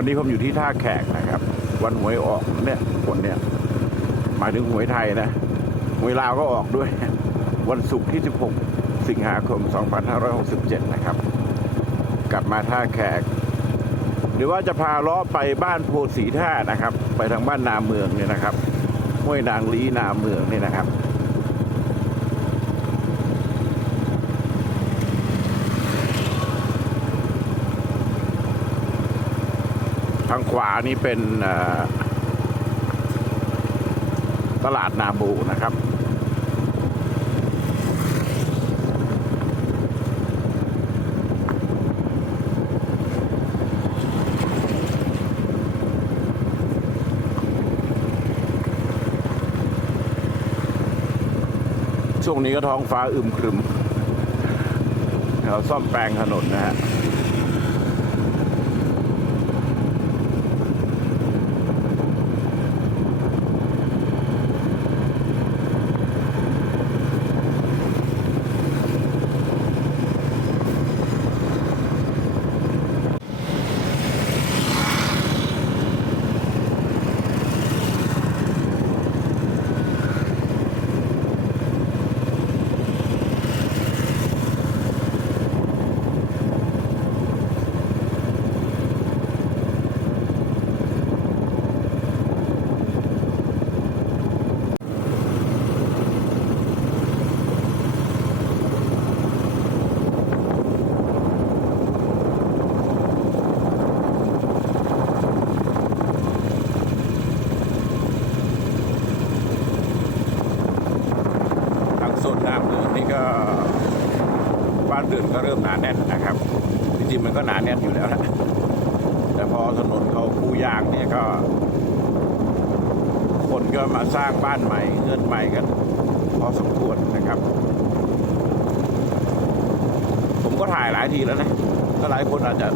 วันนี้ผมอยู่ที่ท่าแขกนะครับ วันหวยออกเนี่ยคนเนี่ยหมายถึงหวยไทยนะหวยลาวก็ออกด้วย วันศุกร์ที่ 16 สิงหาคม 2567 นะครับ กลับมาท่าแขก หรือว่าจะพาล้อไปบ้านโพสีท่านะครับ ไปทางบ้านนาเมืองเนี่ยนะครับห้วยนางลีนาเมืองเนี่ยนะครับางขวานี่เป็นตลาดนาบูนะครับ ช่วงนี้ก็ท้องฟ้าอึมครึมเราซ่อมแปลงถนนนะฮะ ทางโซนน้ำเมืองนี่ก็บ้านเรือนก็เริ่มหนาแน่นนะครับ จริงๆมันก็หนาแน่นอยู่แล้วนะแต่พอถนนเขาปู ยางเนี่ยก็ คนก็มาสร้างบ้านใหม่เงินใหม่กันพอสมควรนะครับ ผมก็ถ่ายหลายทีแล้วนะก็หลายคนอาจจะ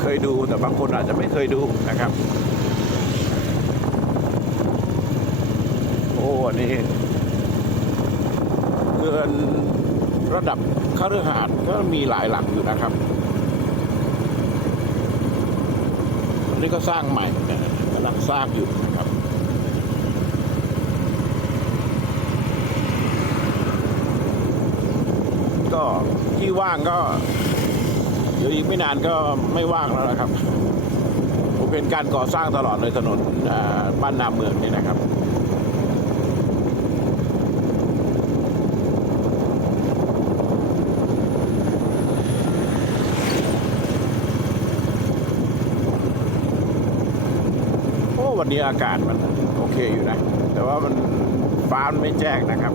เคยดูแต่บางคนอาจจะไม่เคยดูนะครับ โอ้อันนี้เรือนระดับคฤหาสน์ก็มีหลายหลังอยู่นะครับอั นี่ก็สร้างใหม่กำลังสร้างอยู่นะครับก็ที่ว่างก็เดี๋ยวอีกไม่นานก็ไม่ว่างแล้วนะครับผมเป็นการก่อสร้างตลอดเลยถนนบ้านนาเมืองนี่นะครับ วันนี้อากาศมันโอเคอยู่นะ แต่ว่ามันฟ้ามันไม่แจ้งนะครับ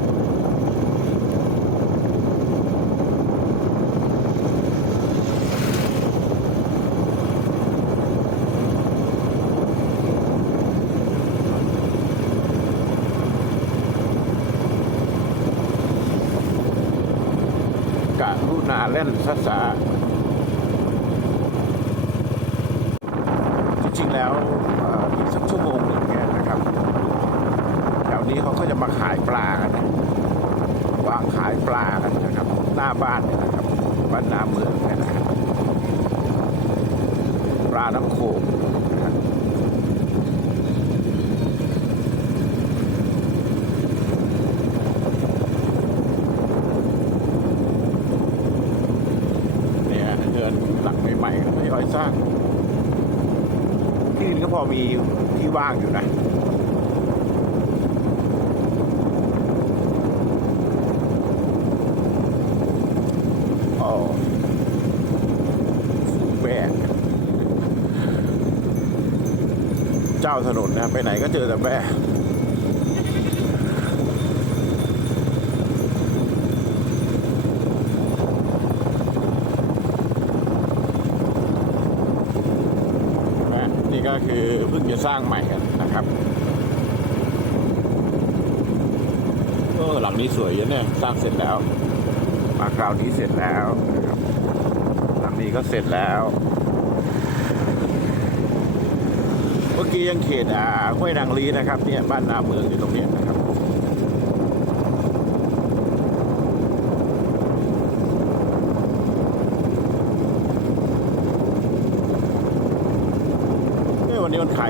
กะรุณาเล่นซะสาจริงๆแล้วเอ่ออีกสักชั่วโมงหนึ่งเนี่ยนะครับแถว นี้เขาก็จะมาขายปลากันะวางขายปลากันนะครับ หน้าบ้านนี่นะครับบ้านนาเมืองนี่นะครับปลาน้ำโขงนะครับเนี่ยเดือนหลังใหม่ๆก็ไม่ค่อยสร้างที่ดินก็พอมีที่ว่างอยู่นะ โอ้สูงแบกเจ้าถนนนะไปไหนก็เจอแต่แบกนะนี่ก็คือเพิ่งจะสร้างใหม่กันนะครับเออหลังนี้สวยเยังเนี่ยสร้างเสร็จแล้ว มาคราวนี้เสร็จแล้วนะครับหลังนี้ก็เสร็จแล้ว เมื่อกี้ยังเขตอ่าห้วยนางลีนะครับเนี่ยบ้านนาเมืองอยู่ตรงนี้นะครับ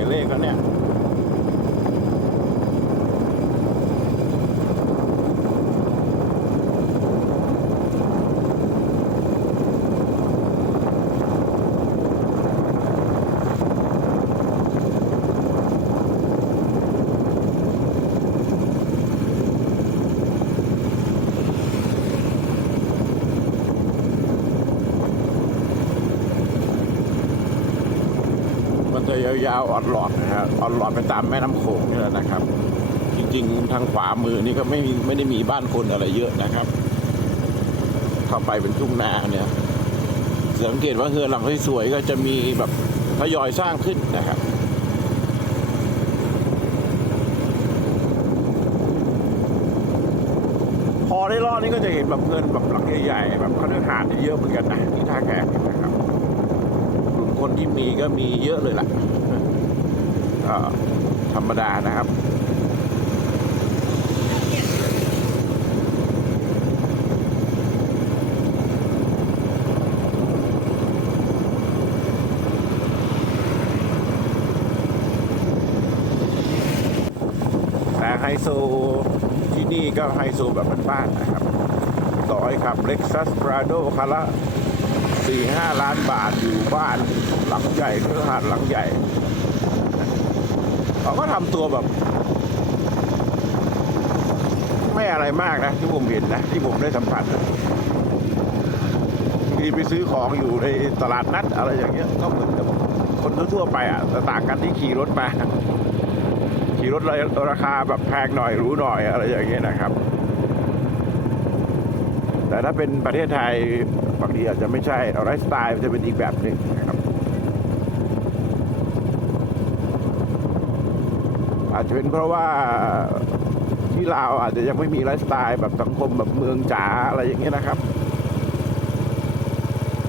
เลขแล้วเนี่ย มันจะ ยาวๆออดหลอดนะฮะออดหลอดไปตามแม่น้ำโขงนี่แหละนะครับ จริงๆทางขวามือนี่ก็ไม่มีไม่ได้มีบ้านคนอะไรเยอะนะครับ เข้าไปเป็นทุ่งนาเนี่ยสังเกตว่าเฮือนหลังสวยๆก็จะมีแบบทยอยสร้างขึ้นนะครับพอได้รอดนี่ก็จะเห็นแบบเงินแบบหลังใหญ่ๆแบบเขาเรียกหาดเยอะเหมือนกันนะที่ท่าแขกนะครับ คนที่มีก็มีเยอะเลยล่ะก็ธรรมดานะครับแต่ไฮโซที่นี่ก็ไฮโซแบบบ้านๆนะครับต่อให้ขับ Lexus Prado คันละสี่ห้าล้านบาทอยู่บ้าน หลังใหญ่เครือหาดหลังใหญ่เขาก็ทำตัวแบบ ไม่อะไรมากนะ ที่ผมเห็นนะ ที่ผมได้สัมผัสทีไปซื้อของอยู่ในตลาดนัด อะไรอย่างเงี้ยก็เหมือนกับคนทั่วไปอะแต่ต่างกันที่ขี่รถมาขี่รถราคาแบบแพงหน่อยหรู้หน่อยอะไรอย่างเงี้ยนะครับ แต่ถ้าเป็นประเทศไทยบางทีอาจจะไม่ใช่ไลฟ์สไตล์จะเป็นอีกแบบหนึ่งนะครับ อาจจะเป็นเพราะว่าที่ลาวอาจจะยังไม่มีไลฟ์สไตล์แบบสังคมแบบเมืองจ๋าอะไรอย่างเงี้ยนะครับ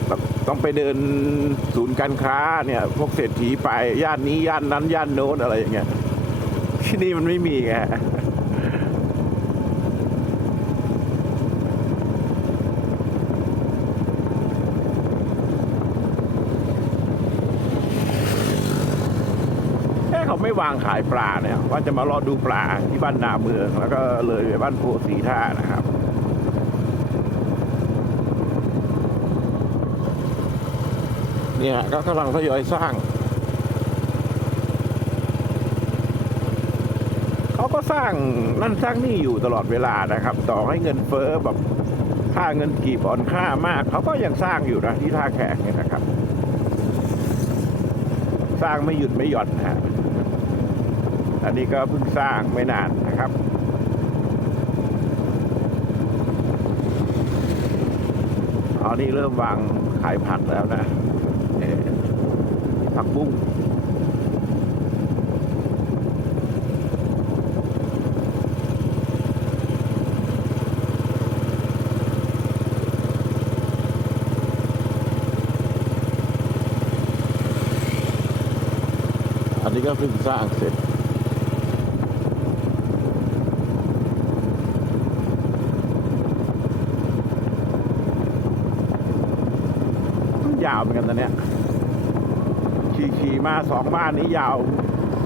แบบต้องไปเดินศูนย์การค้าเนี่ยพวกเศรษฐีไปย่านนี้ย่านนั้นย่านโน้นอะไรอย่างเงี้ยที่นี่มันไม่มีไง เอ๊ะเขาไม่ วางขายปลาเนี่ยว่าจะมารอดูปลาที่บ้านนาเมือง แล้วก็เลยไปบ้านโพสีท่านะครับเนี่ยก็กำลังทยอยสร้าง เขาก็สร้างนั่นสร้างนี่อยู่ตลอดเวลานะครับ ต่อให้เงินเฟ้อแบบค่าเงินกีบอ่อนค่ามาก เขาก็ยังสร้างอยู่นะที่ท่าแขกเนี่ยนะครับ สร้างไม่หยุดไม่หย่อนนะ อันนี้ก็เพิ่งสร้างไม่นานนะครับตอนนี้เริ่มวางขายผักแล้วนะเอ่อผักบุ้งอันนี้ก็เพิ่งสร้างเสร็จ ยาว เหมือนกันนเนี่ยขี่ขี่มาสองบ้านนี้ยาว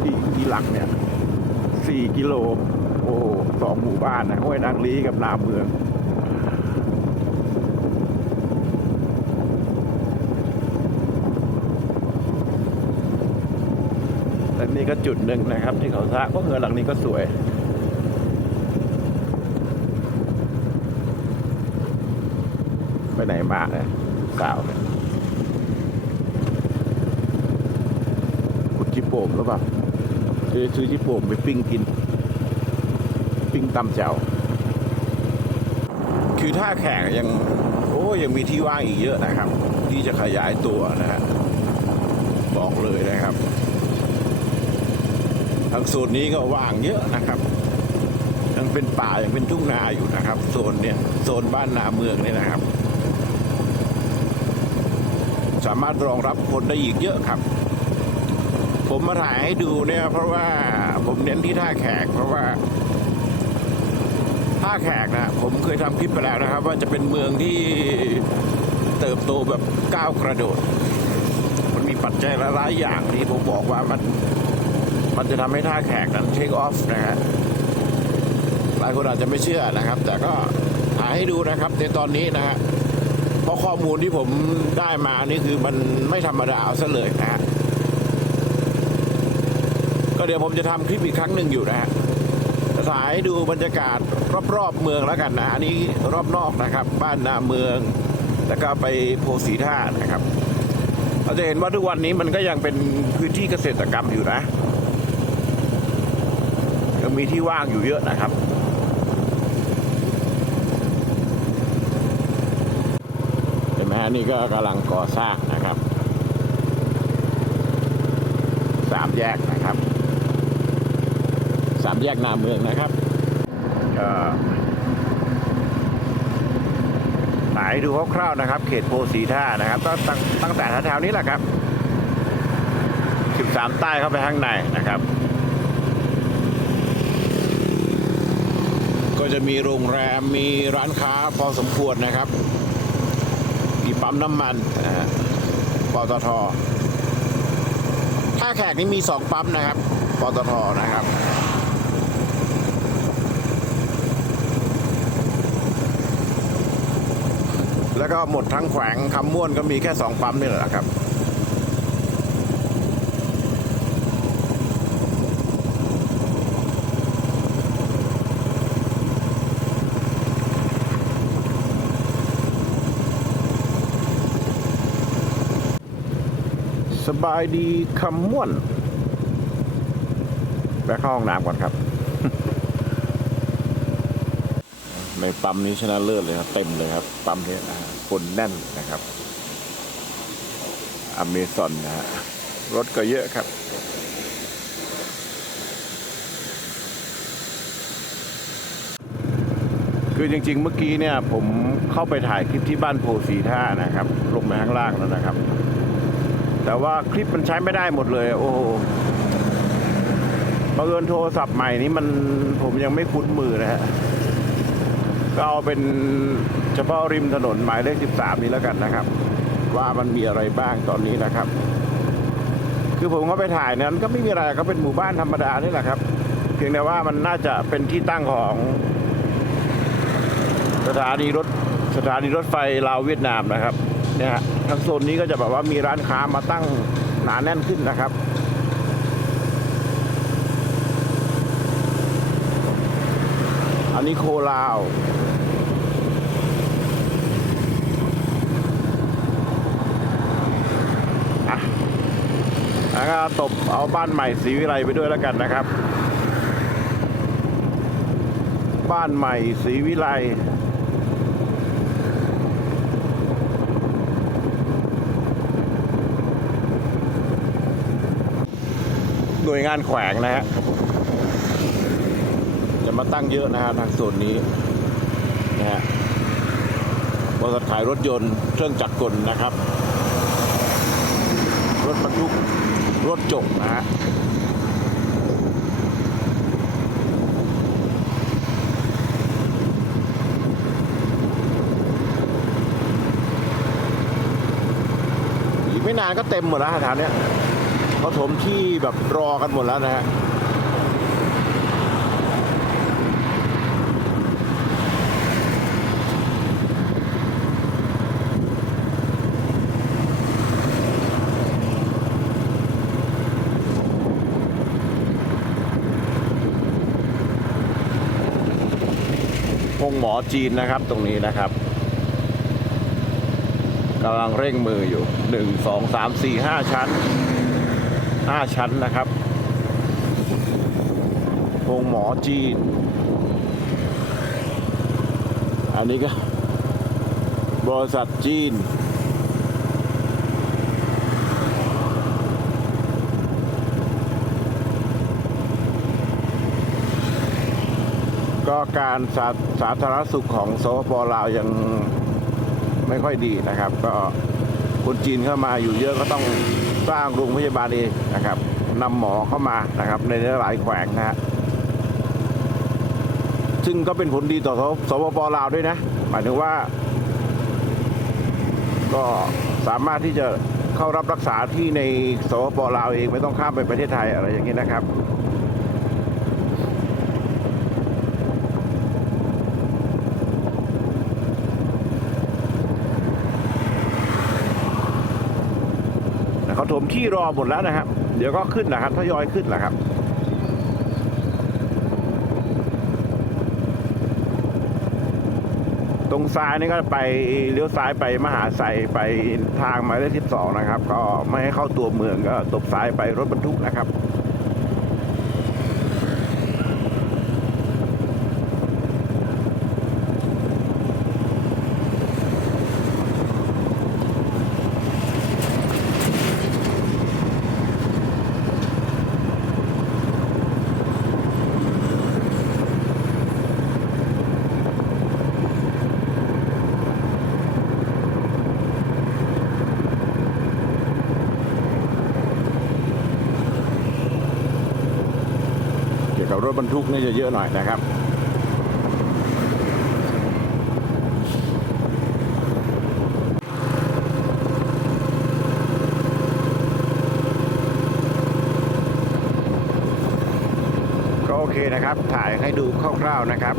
กี่กี่หลักเนี่ยสี่กิโล โอ้สองหมู่บ้านนะห้วยนางลีกับนาเมืองและนี่ก็จุดหนึ่งนะครับ ที่เขาสร้างก็เงินหลังนี้ก็สวยไปไหนมาเนี่ยสาวเนี่ยขุดจิโป่มหรือเปล่าซื้อซื้อจิโป่มไปปิ้งกิน ปิ้งตำแจ่วคือท่าแข่งยังโอ้ยังมีที่ว่างอีกเยอะนะครับ ที่จะขยายตัวนะฮะบอกเลยนะครับทางโซนนี้ก็ว่างเยอะนะครับยังเป็นป่ายังเป็นทุ่งนาอยู่นะครับโซนเนี่ยโซนบ้านนาเมืองเนี่ยนะครับ สามารถรองรับคนได้อีกเยอะครับ ผมมาถ่ายให้ดูเนี่ย เพราะว่าผมเน้นที่ท่าแขก เพราะว่าท่าแขกนะผมเคยทำคลิปไปแล้วนะครับ ว่าจะเป็นเมืองที่เติบโตแบบก้าวกระโดด มันมีปัจจัยหลายอย่างที่ผมบอกว่ามันมันจะทำให้ท่าแขกนั้นเทคออฟนะฮะหลายคนอาจจะไม่เชื่อนะครับ แต่ก็ถ่ายให้ดูนะครับในตอนนี้นะฮะเพราะข้อมูลที่ผมได้มานี่คือมันไม่ธรรมดาเอาซะเลยนะฮะ เดี๋ยวผมจะทำคลิปอีกครั้งหนึ่งอยู่นะฮะจะถ่ายดูบรรยากาศรอบๆเมืองแล้วกันนะอันนี้รอบนอกนะครับ บ้านนาเมือง แล้วก็ไปโพสีท่านะครับ เราจะเห็นว่าทุกวันนี้มันก็ยังเป็นพื้นที่เกษตรกรรมอยู่นะยังมีที่ว่างอยู่เยอะนะครับเห็นไหมฮะนี่ก็กำลังก่อสร้างนะครับสามแยกนะครับ สามแยกนาเมืองนะครับก็หายดูคร่าวๆนะครับ เขตโพสีท่านะครับตั้งตั้งตั้งแต่แถวๆนี้แหละครับ 13 ใต้เข้าไปข้างในนะครับ ก็จะมีโรงแรมมีร้านค้าพอสมควรนะครับมีปั๊มน้ำมันปตทท่าแขกนี่มีสองปั๊มนะครับปตทนะครับ แล้วก็หมดทั้งแขวงคำม่วนก็มีแค่สองปั๊มนี่แหละครับสบายดีคำม่วนไปเข้าห้องน้ำก่อนครับ ในปั๊มนี้ชนะเลิศเลยครับ เต็มเลยครับ ปั๊มนี้นะ คนแน่นนะครับอเมซอนนะฮะรถก็เยอะครับ คือจริงๆเมื่อกี้เนี่ย ผมเข้าไปถ่ายคลิปที่บ้านโพสีท่านะครับ ลงมาข้างล่างแล้วนะครับ แต่ว่าคลิปมันใช้ไม่ได้หมดเลย โอ้โหบังเอิญโทรศัพท์ใหม่นี้มันผมยังไม่คุ้นมือนะฮะ ก็เอาเป็นเฉพาะริมถนนหมายเลข 13 นี้แล้วกันนะครับ ว่ามันมีอะไรบ้างตอนนี้นะครับ คือผมก็ไปถ่ายนั้นก็ไม่มีอะไรก็เป็นหมู่บ้านธรรมดานี่แหละครับ เพียงแต่ว่ามันน่าจะเป็นที่ตั้งของ สถานีรถสถานีรถไฟลาวเวียดนามนะครับเนี่ยฮะทางโซนนี้ก็จะแบบว่ามีร้านค้ามาตั้งหนาแน่นขึ้นนะครับอันนี้โคลาว แล้วก็ตบเอาบ้านใหม่ศรีวิไลไปด้วยแล้วกันนะครับ บ้านใหม่ศรีวิไลหน่วยงานแขวงนะฮะจะมาตั้งเยอะนะฮะทางโซนนี้นะฮะบริษัทขายรถยนต์เครื่องจักรกลนะครับ รถบรรทุก รถจกนะฮะไม่นานก็เต็มหมดแล้วแถวเนี้ยเขาถมที่แบบรอกันหมดแล้วนะฮะ อจีนนะครับตรงนี้นะครับกำลังเร่งมืออยู่หนึ่งสองสามสี่ห้าชั้นห้าชั้นนะครับพงหมอจีน อันนี้ก็บริษัทจีน ก็การสาสาธารณสุขของสปปลาวยังไม่ค่อยดีนะครับ ก็คนจีนเข้ามาอยู่เยอะก็ต้องสร้างโรงพยาบาลเองนะครับนำหมอเข้ามานะครับ ในหลายแขวงนะฮะซึ่งก็เป็นผลดีต่อสสปปลาวด้วยนะ หมายถึงว่า ก็สามารถที่จะเข้ารับรักษาที่ในสปปลาวเองไม่ต้องข้ามไปประเทศไทยอะไรอย่างนี้นะครับ ถมที่รอหมดแล้วนะครับ เดี๋ยวก็ขึ้นนะครับทยอยขึ้นแหละครับตรงซ้ายนี่ก็ไปเลี้ยวซ้ายไปมหาไซไปทางหมายเลขที่สองนะครับ ก็ไม่ให้เข้าตัวเมืองก็ตบซ้ายไปรถบรรทุกนะครับ รถบรรทุกนี่จะเยอะหน่อยนะครับก็โอเคนะครับ ถ่ายให้ดูคร่าวๆนะครับ